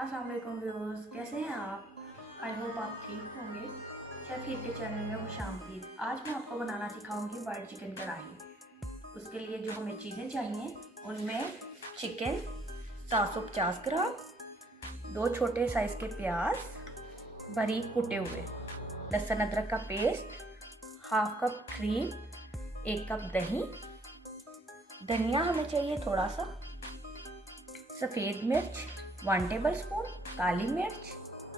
अस्सलाम वालेकुम व्यूअर्स, कैसे हैं आप? आई होप आप ठीक होंगे। शेफ हीर के चैनल में खुशामदीद। आज मैं आपको बनाना सिखाऊंगी वाइट चिकन कढ़ाई। उसके लिए जो हमें चीज़ें चाहिए उनमें चिकन 750 ग्राम, 2 छोटे साइज़ के प्याज बारीक कुटे हुए, लहसुन अदरक का paste, half cup cream, 1 cup दही, धनिया हमें चाहिए थोड़ा सा, सफ़ेद मिर्च 1 टेबल स्पून, काली मिर्च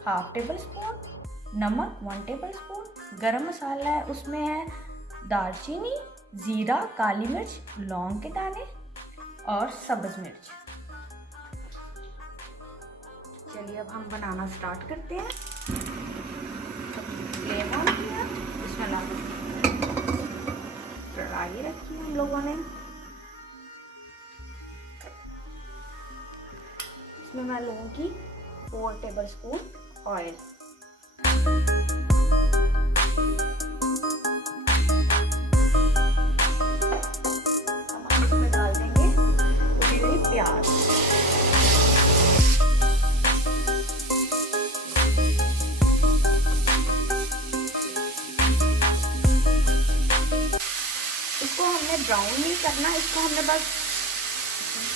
हाफ टेबल स्पून, नमक 1 टेबल स्पून, गरम मसाला है उसमें है दालचीनी, ज़ीरा, काली मिर्च, लौंग के दाने और सब्ज़ मिर्च। चलिए अब हम बनाना स्टार्ट करते हैं। फ्लेम ऑन किया, इसमें कढ़ाई रखी हम लोगों ने, इसमें मैं लूँगी 4 टेबल स्पून ऑयल। हम इसमें डाल देंगे कुटी हुई प्याज। इसको हमने ब्राउन नहीं करना, इसको हमने बस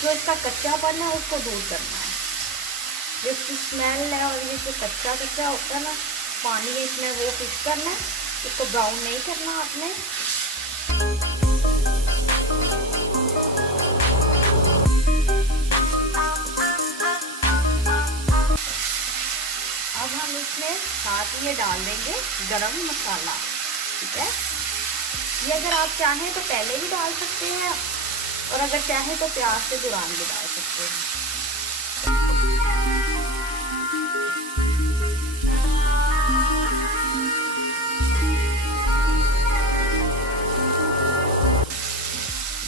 जो इसका कच्चापन है उसको दूर करना है। जिसकी स्मेल है और ये जो कच्चा होता है ना पानी है इसमें, वो फिक्स करना है। इसको ब्राउन नहीं करना आपने। अब हम इसमें साथ ये डाल देंगे गरम मसाला, ठीक है। ये अगर आप चाहें तो पहले भी डाल सकते हैं और अगर चाहें तो प्याज के दौरान भी डाल सकते हैं।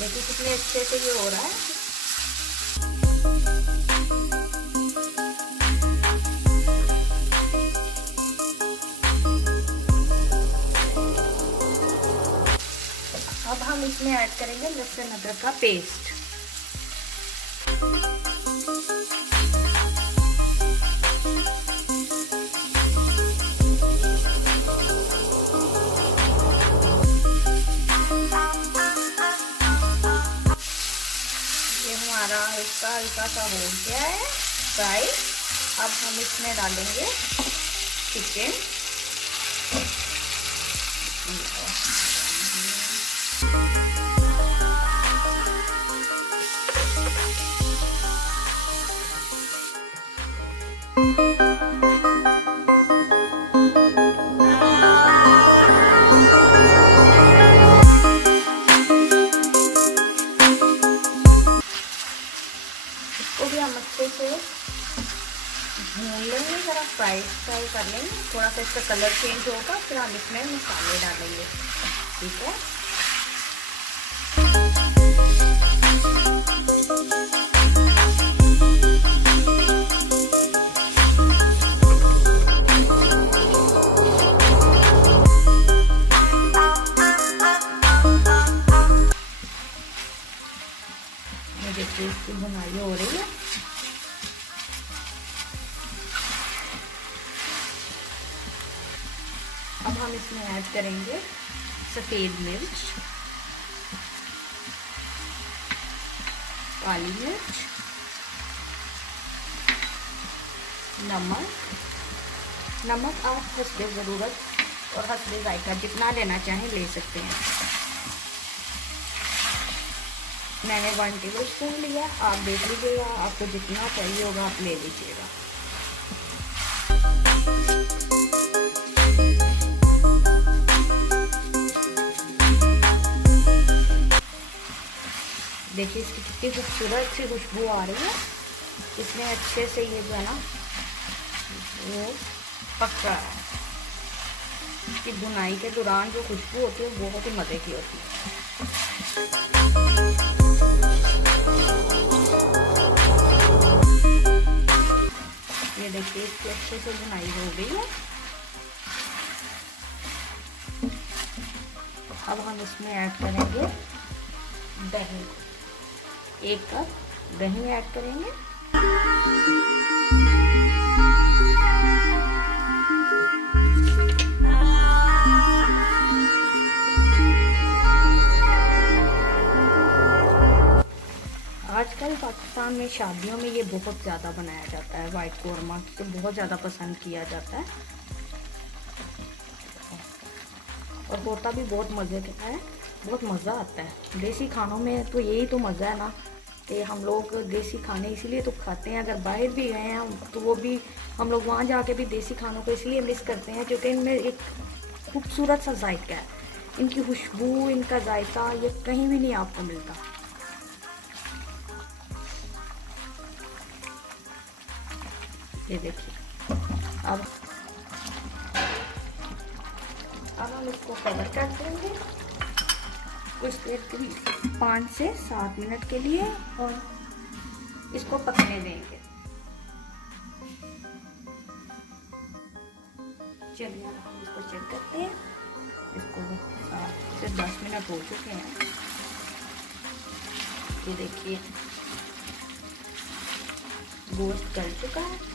देखिए कितने अच्छे से ये हो रहा है। अब हम इसमें ऐड करेंगे लहसुन अदरक का पेस्ट। हमारा इसका हल्का सा हो गया है फ्राई। अब हम इसमें डालेंगे चिकन। इसको भी हम अच्छे से भून लेंगे, ज़रा फ्राई कर लेंगे। थोड़ा सा इसका कलर चेंज होगा, फिर हम इसमें मसाले डालेंगे, ठीक है। देखिए इसकी बुनाई हो रही है। अब हम इसमें ऐड करेंगे सफ़ेद मिर्च, काली मिर्च, नमक आप हस्बे ज़रूरत और हस्बे जायका जितना लेना चाहें ले सकते हैं। मैंने 1 टेबल स्पून लिया, आप देख लीजिएगा, आपको जितना चाहिए होगा आप ले लीजिएगा। देखिए इसकी कितनी खूबसूरत सी खुशबू आ रही है। इसमें अच्छे से ये जो है ना वो पक रहा है। इसकी बुनाई के दौरान जो खुशबू होती है बहुत ही मज़े की होती है। ये देखिए इसकी अच्छे से बुनाई हो गई है। अब हम इसमें ऐड करेंगे दही, 1 कप दही ऐड करेंगे। आजकल पाकिस्तान में शादियों में ये बहुत ज़्यादा बनाया जाता है, वाइट कौरमा तो बहुत ज़्यादा पसंद किया जाता है और होता भी बहुत मज़े का है, बहुत मज़ा आता है। देसी खानों में तो यही तो मज़ा है ना कि हम लोग देसी खाने इसीलिए तो खाते हैं। अगर बाहर भी गए हैं तो वो भी हम लोग वहाँ जाके भी देसी खानों को इसलिए मिस करते हैं क्योंकि इनमें एक खूबसूरत सा जायका है, इनकी खुशबू, इनका जायका ये कहीं भी नहीं आपको मिलता। ये देखिए, अब हम इसको कवर कर देंगे कुछ देर के लिए, 5 से 7 मिनट के लिए, और इसको पकने देंगे। चलिए अब हम इसको चेक करते हैं। इसको 7 से 10 मिनट हो चुके हैं। ये देखिए गोश्त गल चुका है।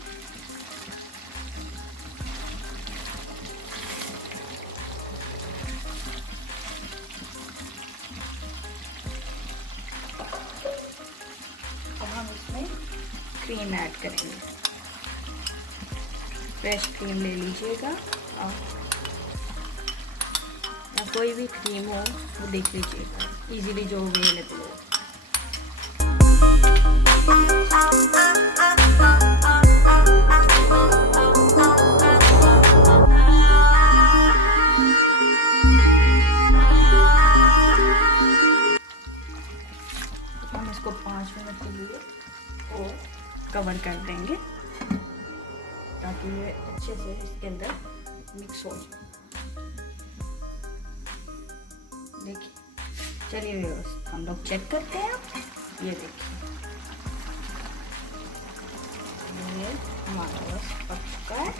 अब हम इसमें क्रीम ऐड करेंगे। फ्रेश क्रीम ले लीजिएगा और या कोई भी क्रीम हो वो देख लीजिएगा, इजीली जो अवेलेबल हो। हम इसको 5 मिनट के लिए और कवर कर देंगे ताकि ये अच्छे से इसके अंदर मिक्स हो जाए। देखिए, चलिए हम लोग चेक करते हैं। ये देखिए, ये हमारा बस पक चुका है।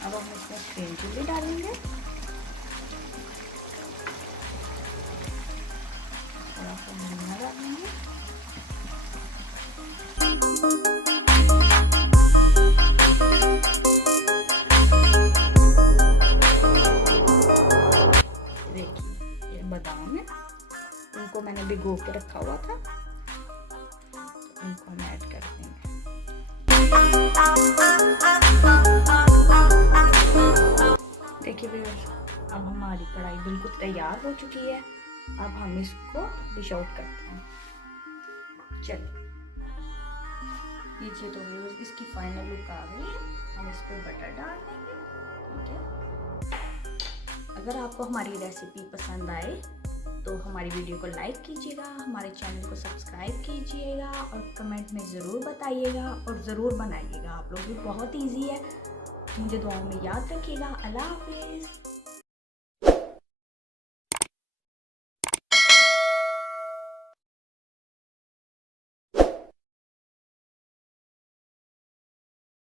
अब हम इसमें ग्रीन चिल्ली डालेंगे, थोड़ा सा धनिया डालेंगे, देखिए ये बादाम है, इनको मैंने भिगो के रखा हुआ था, तो इनको हम ऐड कर देंगे। देखिए व्यूअर्स, अब हमारी कढ़ाई बिल्कुल तैयार हो चुकी है। अब हम इसको डिश आउट करते हैं। चलिए, नीचे तो व्यूअर्स इसकी फाइनल लुक आ गई है। हम इस पर बटर डाल देंगे। ठीक है, अगर आपको हमारी रेसिपी पसंद आए तो हमारी वीडियो को लाइक कीजिएगा, हमारे चैनल को सब्सक्राइब कीजिएगा और कमेंट में ज़रूर बताइएगा और ज़रूर बनाइएगा। आप लोग भी बहुत ईजी है। मुझे दुआओं में याद रखिएगा। अल्लाह हाफिज़।